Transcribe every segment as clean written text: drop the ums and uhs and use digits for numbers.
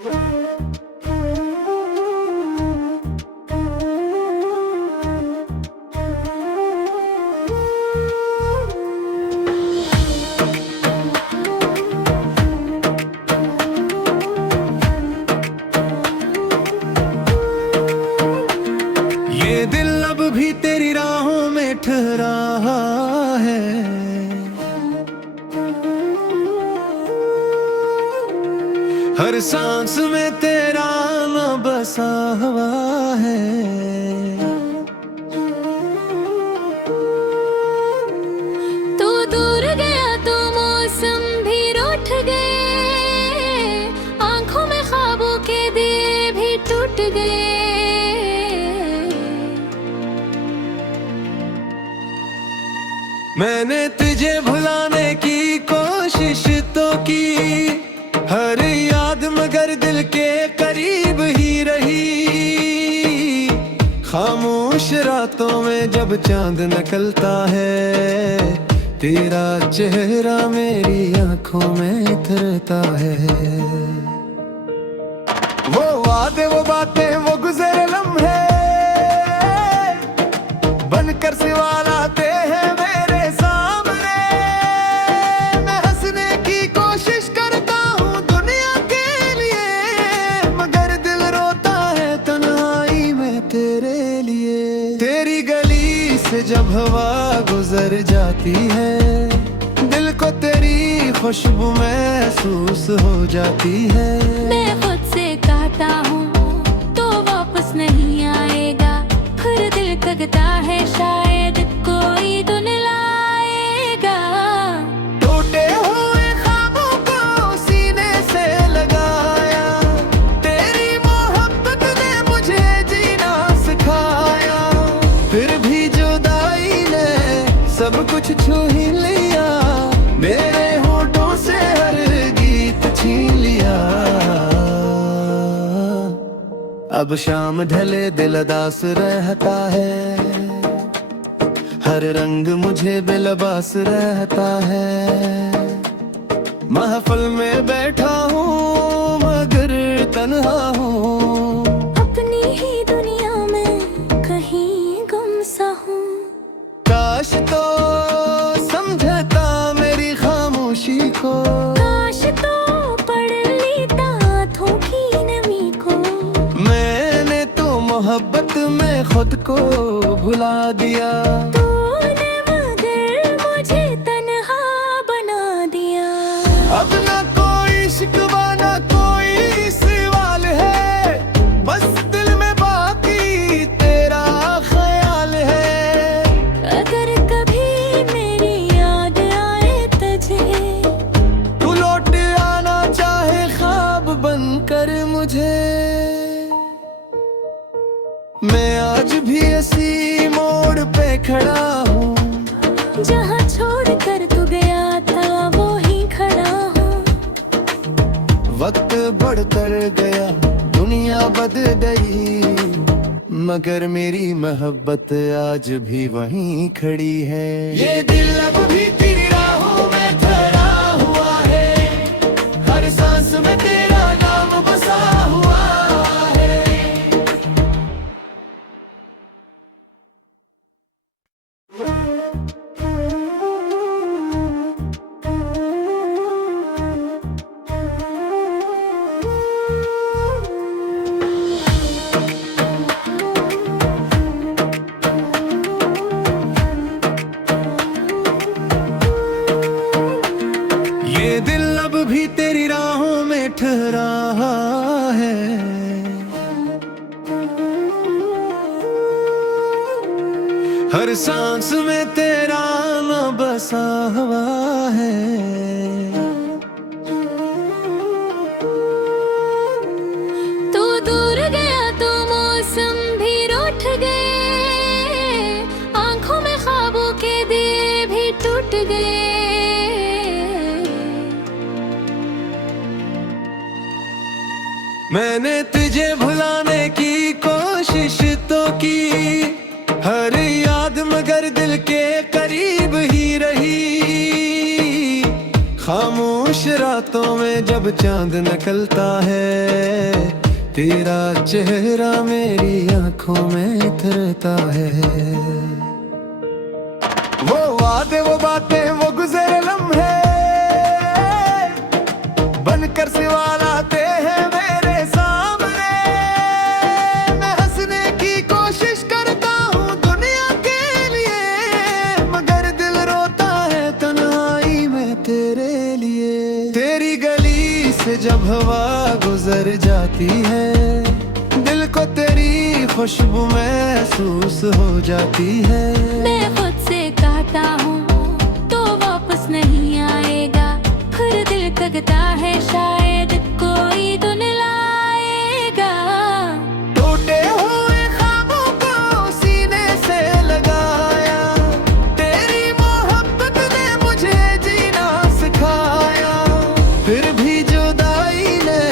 ये दिल अब भी तेरी राहों में ठहरा है। हर सांस में तेरा नाम बसा हुआ है। तू दूर गया तो मौसम भी रूठ गए, आंखों में ख्वाबों के दिए भी टूट गए। मैंने तुझे भुलाने की कोशिश तो की, हर याद मगर दिल के करीब ही रही। खामोश रातों में जब चांद निकलता है, तेरा चेहरा मेरी आंखों में उतरता है। वो वादे वो बातें वो गुजरे लम्हे बनकर सवाल आते हैं मेरे सामने। मैं हंसने की कोशिश करता हूँ दुनिया के लिए, मगर दिल रोता है तन्हाई में तेरे लिए। तेरी गली से जब हवा गुजर जाती है, दिल को तेरी खुशबू महसूस हो जाती है। मैं खुद से कहता हूँ तो वापस नहीं आएगा, फिर दिल कहता है शायद कोई तो लाएगा। टूटे हुए ख्वाबों को सीने से लगाया, तेरी मोहब्बत ने मुझे जीना सिखाया। फिर भी जुदाई ने सब कुछ छू ही लिया, मेरे होठों से हर गीत छीन लिया। अब शाम ढले दिल उदास रहता है, हर रंग मुझे बेलबास रहता है। महफिल में बैठा हूँ मगर तन्हा हूँ, अपनी ही दुनिया में कहीं गुमसा हूँ। काश तो समझता मेरी खामोशी को, काश तो पढ़ लेता आँखों की नमी को। मैंने तो मोहब्बत में खुद को भुला दिया। तूने मगर मुझे तन्हा बना दिया। अब ना कोई शिकवा ना कोई सवाल है, बस दिल में बाकी तेरा ख्याल है। अगर कभी मेरी याद आए तुझे, तू लौट आना चाहे ख्वाब बनकर मुझे। मैं आज भी इसी मोड़ पे खड़ा हूँ, जहाँ छोड़ कर तू गया था वो ही खड़ा हूँ। वक्त बढ़कर गया दुनिया बदल गई, मगर मेरी मोहब्बत आज भी वहीं खड़ी है। ये दिल अब भी तेरी राहों में ठहरा हुआ है, हर सांस में तेरा नाम बसा हुआ है। ये दिल अब भी तेरी राहों में ठहरा है। हर सांस में तेरा नाम बसा हुआ है। तू दूर गया तो मौसम भी रूठ गए, आंखों में ख्वाबों के दिए भी टूट गए। मैंने तुझे भुलाने की कोशिश तो की, हर याद मगर दिल के करीब ही रही। खामोश खामोश रातों में जब चांद निकलता है, तेरा चेहरा मेरी आंखों में उतरता है। वो वादे वो बातें वो गुजरे लम्हे बनकर सवाल आते हैं मेरे सामने। मैं हंसने की कोशिश करता हूँ दुनिया के लिए, मगर दिल रोता है तन्हाई में तेरे लिए। तेरी गली से जब हवा गुजर जाती है, दिल को तेरी खुशबू महसूस हो जाती है। मैं खुद से कहता हूँ तो वापस नहीं आएगा, फिर दिल कहता है शायद कोई तो लाएगा। टूटे हुए ख्वाबों को सीने से लगाया, तेरी मोहब्बत ने मुझे जीना सिखाया। फिर भी जुदाई ने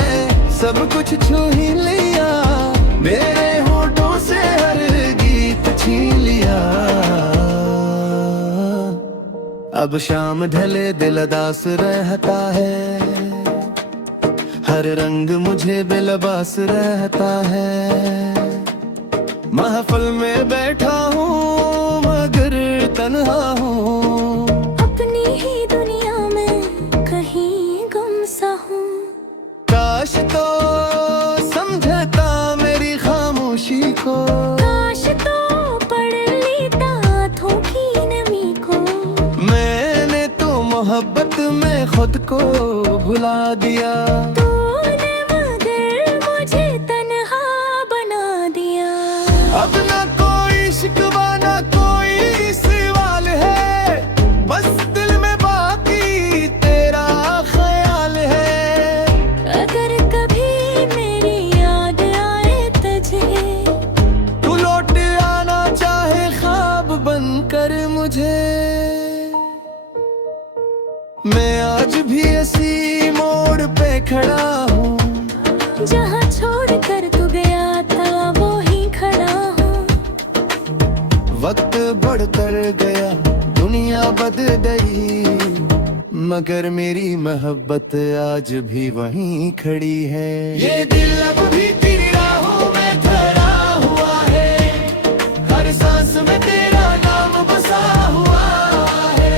सब कुछ छू ही लिया, मेरे होठों से हर गीत छीन लिया। अब शाम ढले दिल उदास रहता है, हर रंग मुझे बेलबास रहता है। महफिल में बैठा हूँ मगर तन्हा हूँ, अपनी ही दुनिया में कहीं गुम सा हूँ। काश तो समझता मेरी खामोशी को, काश तो पढ़ लेता आँखों की नमी को। मैंने तो मोहब्बत में खुद को भुला दिया, तूने मगर मुझे तन्हा बना दिया। अब ना कोई शिकवा ना कोई सवाल है, बस दिल में बाकी तेरा ख्याल है। अगर कभी मेरी याद आए तुझे, तू लौट आना चाहे ख्वाब बनकर मुझे। मैं आज भी इसी मोड़ पे खड़ा हूँ, जहाँ छोड़ कर तू गया था वो ही खड़ा हूँ। वक्त बढ़कर गया दुनिया बदल गई, मगर मेरी मोहब्बत आज भी वहीं खड़ी है। ये दिल अब भी तेरी राहों में ठहरा हुआ है, हर सांस में तेरा नाम बसा हुआ है।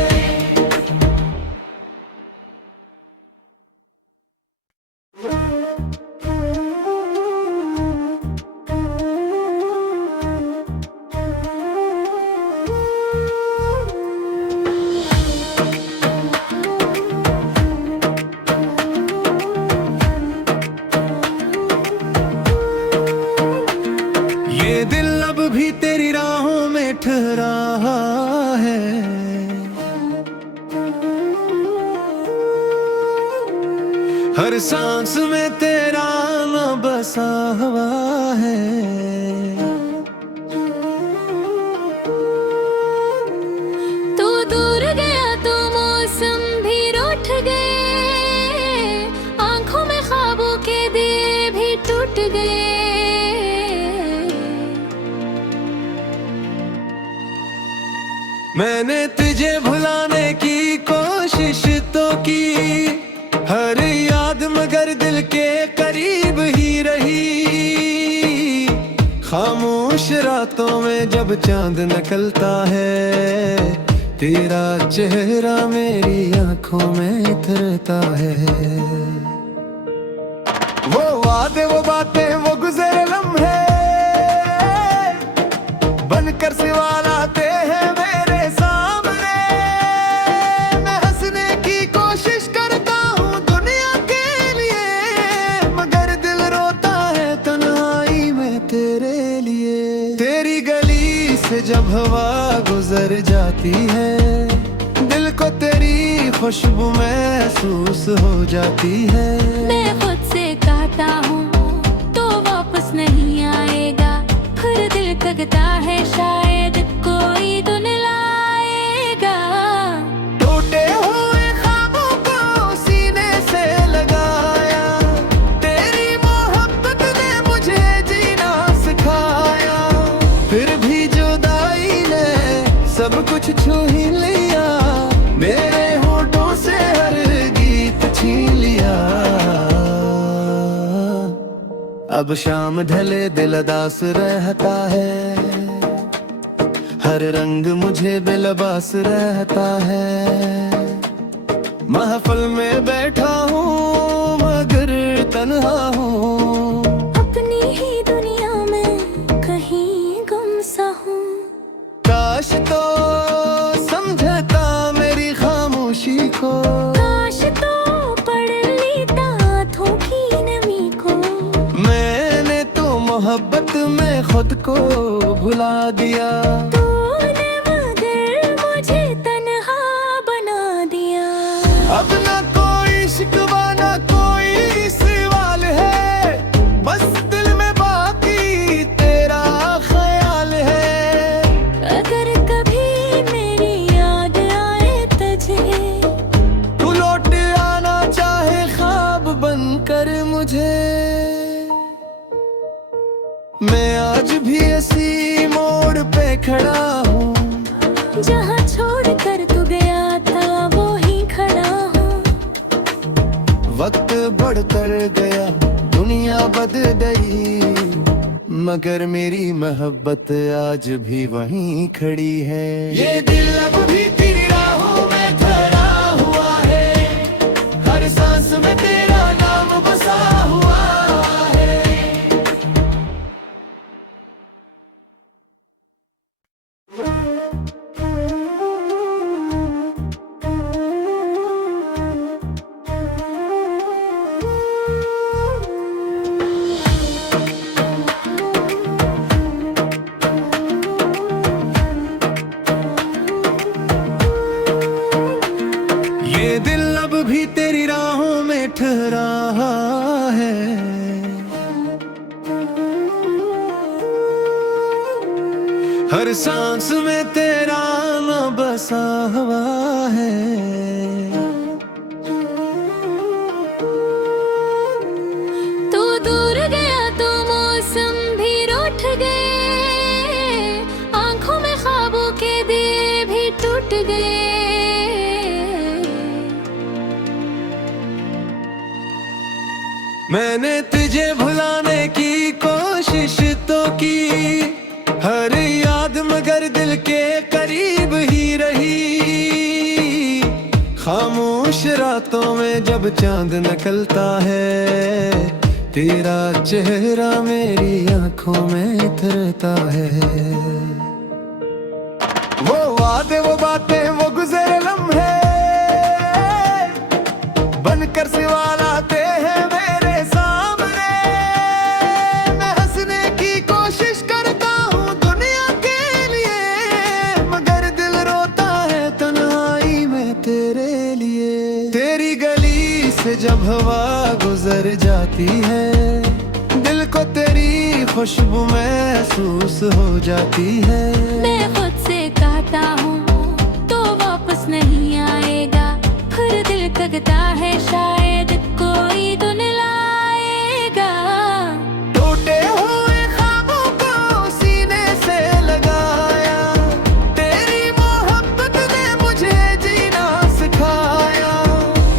ये दिल अब भी तेरी राहों में ठहरा है, हर सांस में तेरा नाम बसा हुआ है। तू दूर गया तो मौसम भी रूठ गए, आंखों में ख्वाबों के दिए भी टूट गए। मैंने तुझे भुलाने की कोशिश तो की, हर याद मगर दिल के करीब ही रही। खामोश रातों में जब चांद निकलता है, तेरा चेहरा मेरी आंखों में उतरता है। वो वादे वो बातें वो गुजरे लम्हे बनकर सवाल आते हैं मेरे सामने। मैं हंसने की कोशिश करता हूँ दुनिया के लिए, मगर दिल रोता है तन्हाई में तेरे लिए। तेरी गली से जब हवा गुजर जाती है, दिल को तेरी खुशबू महसूस हो जाती है। मैं खुद से कहता हूँ तो वापस नहीं आएगा, फिर दिल कहता है शायद कोई तो लाएगा। टूटे हुए ख्वाबों को सीने से लगाया, तेरी मोहब्बत ने मुझे जीना सिखाया। फिर भी जुदाई ने सब कुछ छू ही लिया, मेरे होठों से हर गीत छीन अब शाम ढले दिल उदास रहता है, हर रंग मुझे बेलबास रहता है। महफिल में बैठा हूँ मगर तन्हा हूँ, अपनी ही दुनिया में कहीं गुम सा हूँ। काश तो समझता मेरी खामोशी को, काश तो पढ़ लेता आँखों की नमी को। मैंने तो मोहब्बत में खुद को भुला दिया, तूने मगर मुझे तन्हा बना दिया। अब ना कोई शिकवा ना कोई सवाल है, बस दिल में बाकी तेरा ख्याल है। अगर कभी मेरी याद आए तुझे, तू लौट आना चाहे ख्वाब बनकर मुझे, मैं आज भी इसी मोड़ पे खड़ा हूँ, जहाँ छोड़ कर तू गया था वो ही खड़ा हूँ। वक्त बढ़कर गया दुनिया बदल गई, मगर मेरी मोहब्बत आज भी वहीं खड़ी है। ये दिल अब भी तेरी राहों में ठहरा हुआ है, हर सांस में तेरा नाम बसा हुआ है। ये दिल अब भी तेरी राहों में ठहरा है, हर सांस में तेरा नाम बसा हुआ है। तू दूर गया तो मौसम भी रूठ गए, आंखों में ख्वाबों के दिए भी टूट गए। मैंने तुझे भुलाने की कोशिश तो की, हर याद मगर दिल के करीब ही रही। खामोश रातों में जब चांद निकलता है, तेरा चेहरा मेरी आंखों में उतरता है। वो वादे वो बातें वो गुजरे लम्हे बनकर सवाल आते हैं मेरे सामने। मैं हंसने की कोशिश करता हूँ दुनिया के लिए, मगर दिल रोता है तन्हाई में तेरे लिए। तेरी गली से जब हवा गुजर जाती है, दिल को तेरी खुशबू महसूस हो जाती है। मैं खुद से कहता हूँ तो वापस नहीं आएगा, फिर दिल लगता है शायद कोई तो लाएगा। टूटे हुए ख्वाबों को सीने से लगाया, तेरी मोहब्बत ने मुझे जीना सिखाया।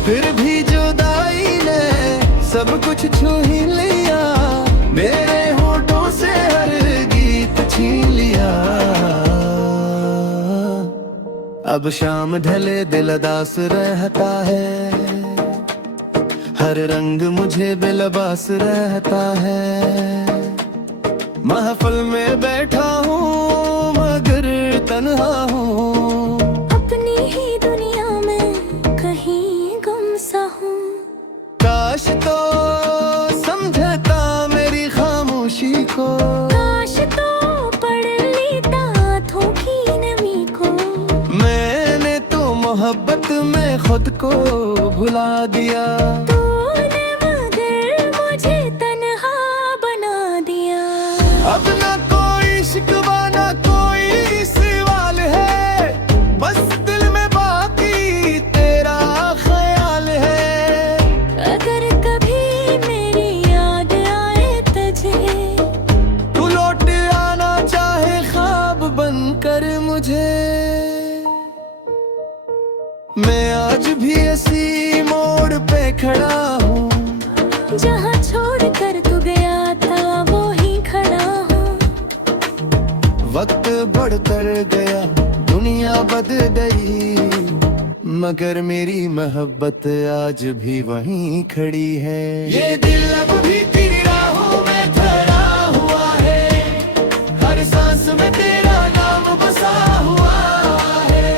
फिर भी जुदाई ने सब कुछ छू ही लिया, मेरे होठों से हर गीत छीन लिया। अब शाम ढले दिल उदास रहता है, हर रंग मुझे बेलबास रहता है। महफिल में बैठा हूँ मगर तन्हा हूँ, अपनी ही दुनिया में कहीं गुम सा हूँ। काश तो समझता मेरी खामोशी को, काश तो पढ़ लेता आँखों की नमी को। मैंने तो मोहब्बत में खुद को भुला दिया, तूने मगर मुझे तन्हा बना दिया। अब ना कोई शिकवा ना कोई सवाल है, बस दिल में बाकी तेरा ख्याल है। अगर कभी मेरी याद आए तुझे, तू लौट आना चाहे ख्वाब बनकर मुझे, मैं आज भी इसी मोड़ पे खड़ा हूँ, जहाँ छोड़ कर तू गया था मगर मेरी मोहब्बत आज भी वहीं खड़ी है। ये दिल अब भी तेरी राहों में ठहरा हुआ है, हर सांस में तेरा नाम बसा हुआ है।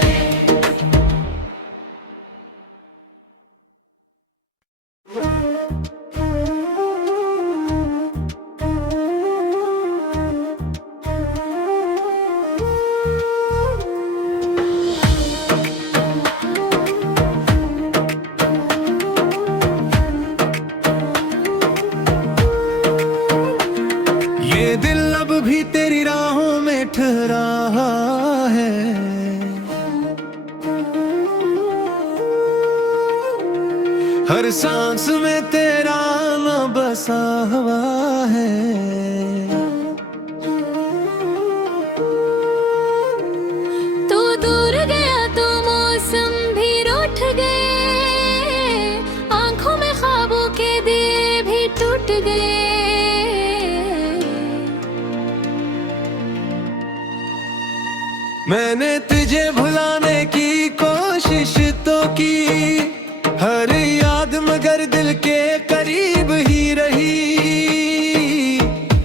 ये दिल अब भी तेरी राहों में ठहरा है, हर सांस में तेरा नाम बसा हुआ है। तू दूर गया तो मौसम भी रूठ गए, आंखों में ख्वाबों के दिए भी टूट गए। मैंने तुझे भुलाने की कोशिश तो की, हर याद मगर दिल के करीब ही रही।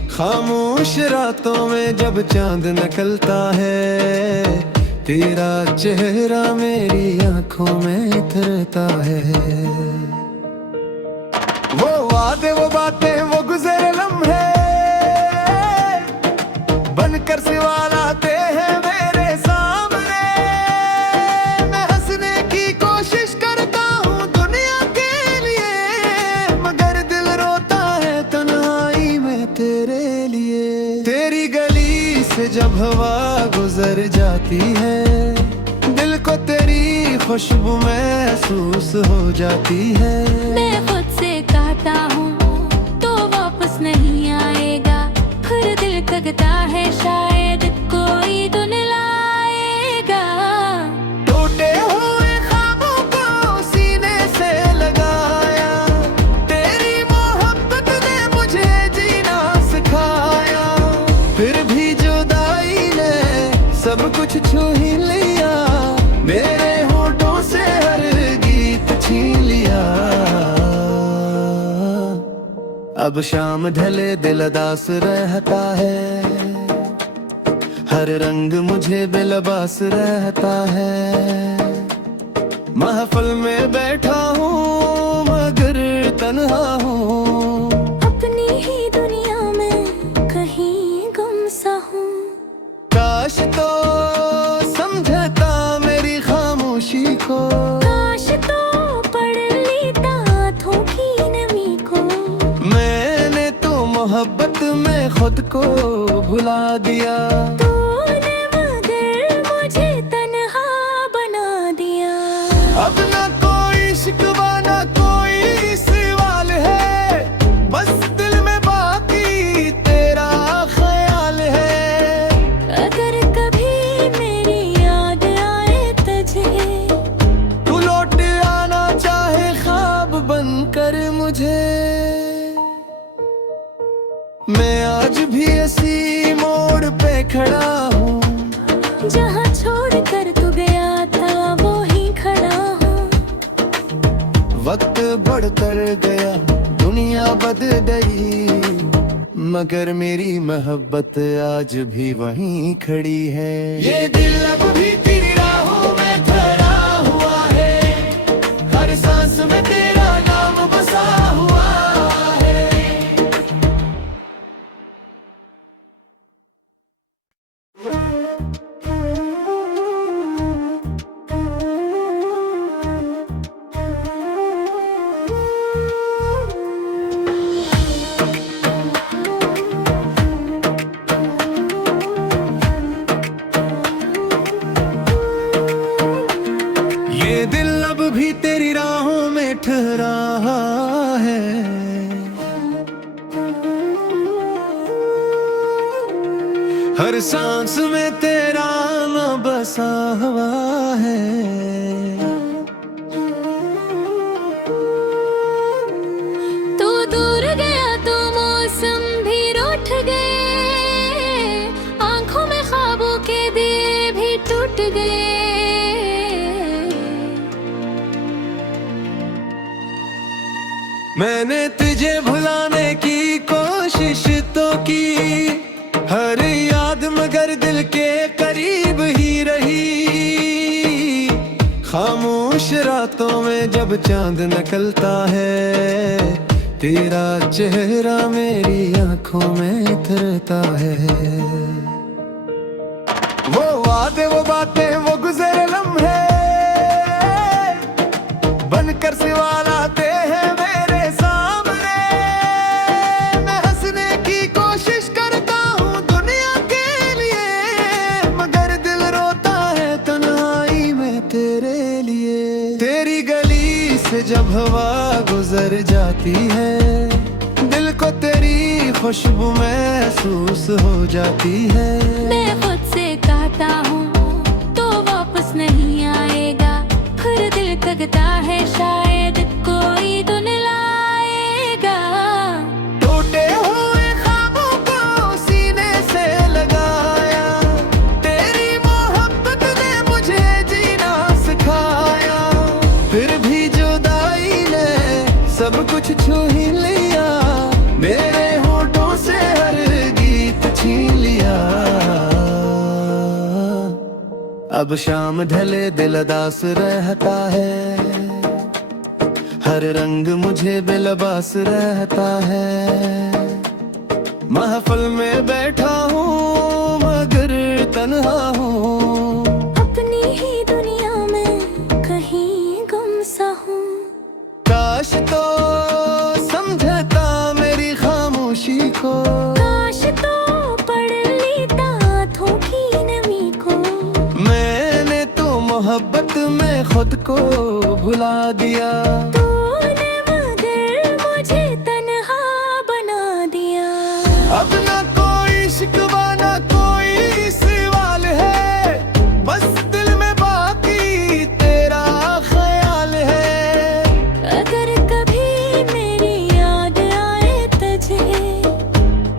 खामोश रातों में जब चांद निकलता है, तेरा चेहरा मेरी आंखों में उतरता है। वो वादे वो बातें वो गुजरे लम्हे बनकर सिवा लाते हैं मेरे सामने। मैं हंसने की कोशिश करता हूँ दुनिया के लिए, मगर दिल रोता है तन्हाई में तेरे लिए। तेरी गली से जब हवा गुजर जाती है, दिल को तेरी खुशबू महसूस हो जाती है। मैं खुद से कहता हूँ तो वापस नहीं आएगा, फिर दिल तकता है शायद कोई तो लाएगा। टूटे हुए ख्वाबों को सीने से लगाया, तेरी मोहब्बत ने मुझे जीना सिखाया। फिर भी जुदाई ने सब कुछ छू ही लिया, मेरे होठों से हर गीत छीन लिया। अब शाम ढले दिल उदास रहता है, हर रंग मुझे बेलबास रहता है। महफिल में बैठा हूँ मगर तन्हा हूँ, अपनी ही दुनिया में कहीं गुम सा हूँ। काश तो समझता मेरी खामोशी को, काश तो पढ़ लेता आँखों की नमी को। मैंने तो मोहब्बत में खुद को भुला दिया, तूने मगर मुझे तन्हा बना दिया। अब ना कोई शिकवा ना कोई सवाल है, बस दिल में बाकी तेरा ख्याल है। अगर कभी मेरी याद आए तुझे, तू लौट आना चाहे ख्वाब बनकर मुझे। मैं आज भी इसी मोड़ पे खड़ा हूँ, जहाँ छोड़ कर तू गया था वो ही खड़ा हूँ। वक्त बढ़कर गया दुनिया बदल गई, मगर मेरी मोहब्बत आज भी वहीं खड़ी है। ये दिल अब भी तेरी राहों में ठहरा हुआ है, हर सांस में तेरा नाम बसा हुआ है। ये दिल अब भी तेरी राहों में ठहरा है, हर सांस में तेरा नाम बसा हुआ है। तू दूर गया तो मौसम भी रूठ गए, आंखों में ख्वाबों के दिए भी टूट गए। हर याद मगर दिल के करीब ही रही। खामोश रातों में जब चांद निकलता है, तेरा चेहरा मेरी आंखों में उतरता है। वो वादे वो बातें वो गुजरे लम्हे बनकर सिवा लाते हैं मेरे सामने। मैं हंसने की कोशिश करता हूँ दुनिया के लिए, मगर दिल रोता है तन्हाई में तेरे लिए। तेरी गली से जब हवा गुजर जाती है, दिल को तेरी खुशबू महसूस हो जाती है। मैं खुद से कहता हूँ तो वापस नहीं आएगा, फिर दिल कहता है शायद कोई तो लाएगा। टूटे हुए ख्वाबों को सीने से लगाया, तेरी मोहब्बत ने मुझे जीना सिखाया। फिर भी जुदाई ने सब कुछ छू ही लिया, मेरे होठों से हर गीत छीन लिया। अब शाम ढले दिल उदास रहता है, हर रंग मुझे बेलबास रहता है। महफिल में बैठा हूँ मगर तन्हा हूँ, अपनी ही दुनिया में कहीं गुमसा हूँ। काश तो समझता मेरी खामोशी को, काश तो पढ़ लेता आँखों की नमी को। मैंने तो मोहब्बत में खुद को भुला दिया, तूने मगर मुझे तन्हा बना दिया। अब ना कोई शिकवा ना कोई सवाल है, बस दिल में बाकी तेरा ख्याल है। अगर कभी मेरी याद आए तुझे,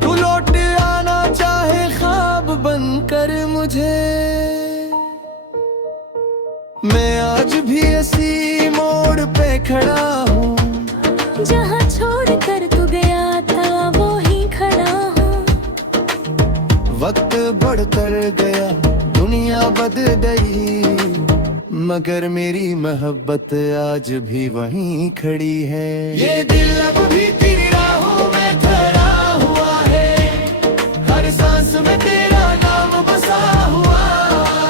तू लौट आना चाहे ख्वाब बनकर मुझे। मैं आज भी इसी मोड़ पे खड़ा हूँ, जहाँ छोड़ कर तू गया था वो ही खड़ा हूँ। वक्त बढ़कर गया दुनिया बदल गई, मगर मेरी मोहब्बत आज भी वहीं खड़ी है। ये दिल अब भी तेरी राहों में ठहरा हुआ है, हर सांस में तेरा नाम बसा हुआ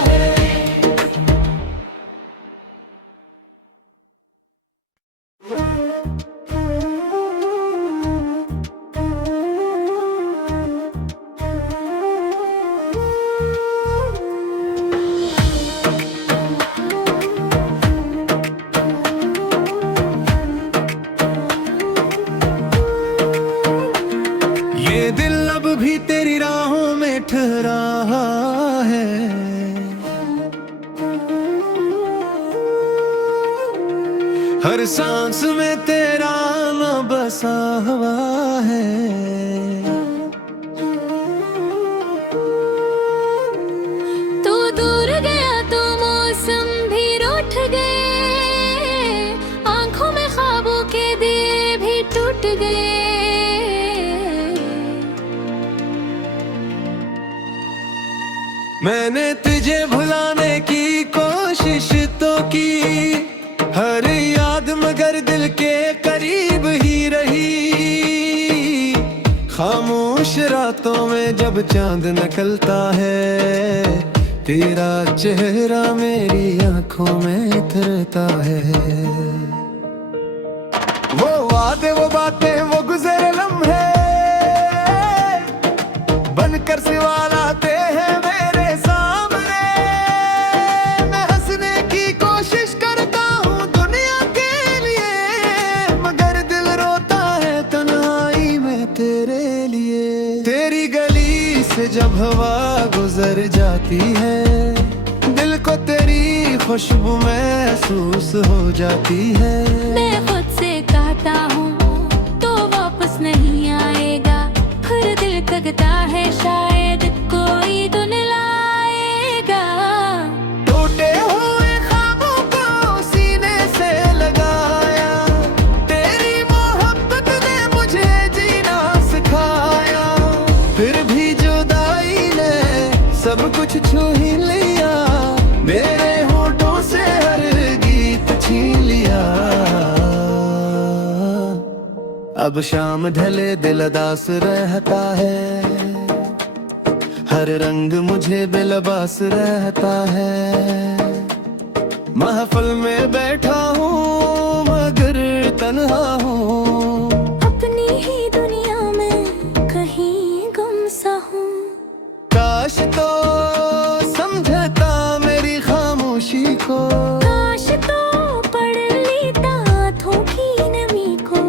है। ये दिल अब भी तेरी राहों में ठहरा है, हर सांस में तेरा नाम बसा हुआ है। तू दूर गया तो मौसम भी रूठ गए, आंखों में ख्वाबों के दिए भी टूट गए। मैंने तुझे भुलाने की कोशिश तो की, हर याद मगर दिल के करीब ही रही। खामोश रातों में जब चांद निकलता है, तेरा चेहरा मेरी आंखों में उतरता है। वो वादे वो बातें वो गुजरे लम्हे बनकर सिवा लाते हैं मेरे सामने। मैं हंसने की कोशिश करता हूँ दुनिया के लिए, मगर दिल रोता है तन्हाई में तेरे लिए। तेरी गली से जब हवा गुजर जाती है, दिल को तेरी खुशबू महसूस हो जाती है। मैं खुद से कहता हूँ तो वापस नहीं आएगा, फिर दिल कहता है शायद कोई तो लाएगा। टूटे हुए ख्वाबों को सीने से लगाया, तेरी मोहब्बत ने मुझे जीना सिखाया। फिर भी जुदा अब शाम ढले दिल उदास रहता है, हर रंग मुझे बेलबास रहता है। महफिल में बैठा हूँ मगर तन्हा हूँ, अपनी ही दुनिया में कहीं गुम सा हूँ। काश तो समझता मेरी खामोशी को, काश तो पढ़ लेता आँखों की नमी को।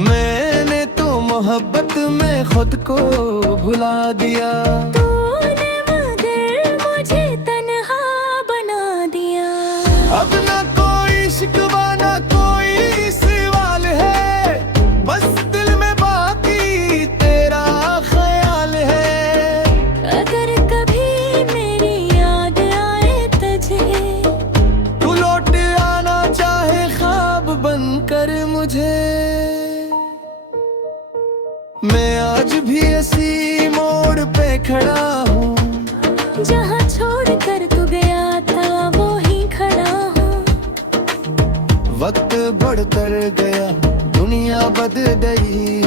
मैंने तो मोहब्बत में खुद को भुला दिया, तूने मगर मुझे तन्हा बना दिया। अब ना कोई शिकवा ना कोई सवाल है, बस दिल में बाकी तेरा ख्याल है। अगर कभी मेरी याद आए तुझे, तू लौट आना चाहे ख्वाब बनकर मुझे, मैं आज भी इसी मोड़ पे खड़ा हूँ, जहाँ छोड़ कर तू गया था वो ही खड़ा हूँ। वक्त बढ़ता गया दुनिया बदल गई,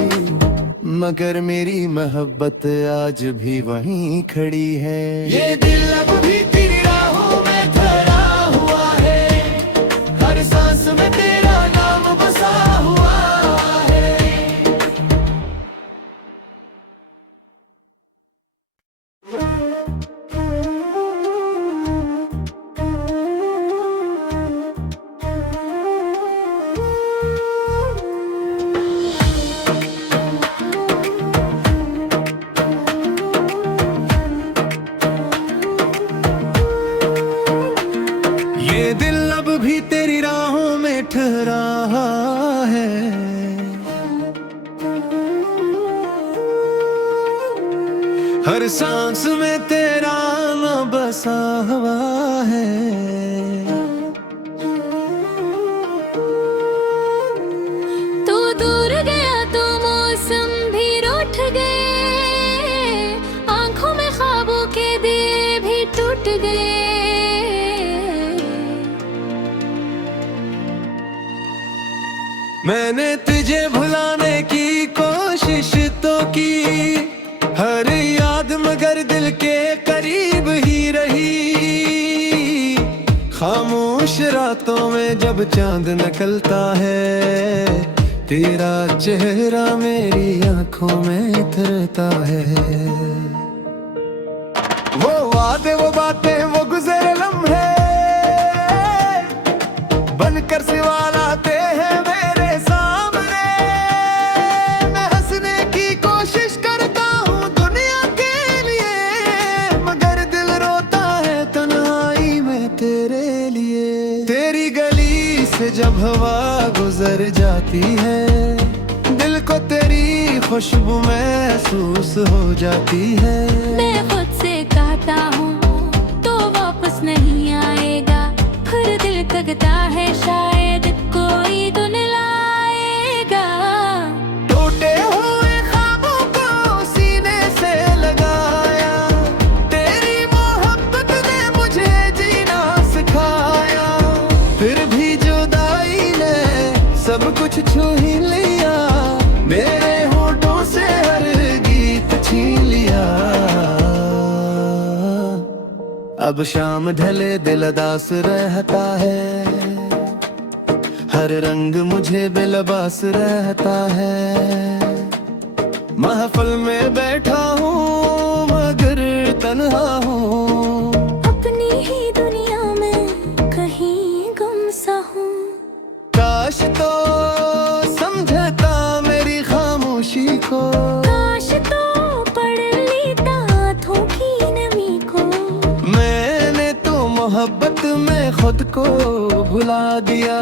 मगर मेरी मोहब्बत आज भी वहीं खड़ी है। ये दिल अब भी तेरी राहों में खड़ा हुआ है, हर सांस में तेरा नाम बसा हुआ है। ये दिल अब भी तेरी राहों में ठहरा है, हर सांस में तेरा नाम बसा हुआ है। तू दूर गया तो मौसम भी रूठ गए, आंखों में ख्वाबों के दिए भी टूट गए। मैंने तुझे भुलाने की कोशिश तो की, हर याद मगर दिल के करीब ही रही। खामोश रातों में जब चांद निकलता है, तेरा चेहरा मेरी आंखों में उतरता है। वो वादे वो बातें वो गुजरे लम्हे बनकर सवाल आते हैं मेरे सामने। मैं हंसने की कोशिश करता हूँ दुनिया के लिए, मगर दिल रोता है तन्हाई में तेरे लिए। तेरी गली से जब हवा गुजर जाती है, दिल को तेरी खुशबू महसूस हो जाती है। मैं खुद से कहता हूँ तो वापस नहीं आएगा, फिर दिल कहता है शायद कोई तो लाएगा। टूटे हुए ख्वाबों को सीने से लगाया, तेरी मोहब्बत ने मुझे जीना सिखाया। फिर भी जुदाई ने सब कुछ छू ही लिया, मेरे होठों से हर गीत छीन लिया। अब शाम ढले दिल उदास रहता है, हर रंग मुझे बेलबास रहता है। महफिल में बैठा हूँ मगर तन्हा हूँ, अपनी ही दुनिया में कहीं गुम सा हूँ। काश तो समझता मेरी खामोशी को, काश तो पढ़ लेता आँखों की नमी को। मैंने तो मोहब्बत में खुद को भुला दिया।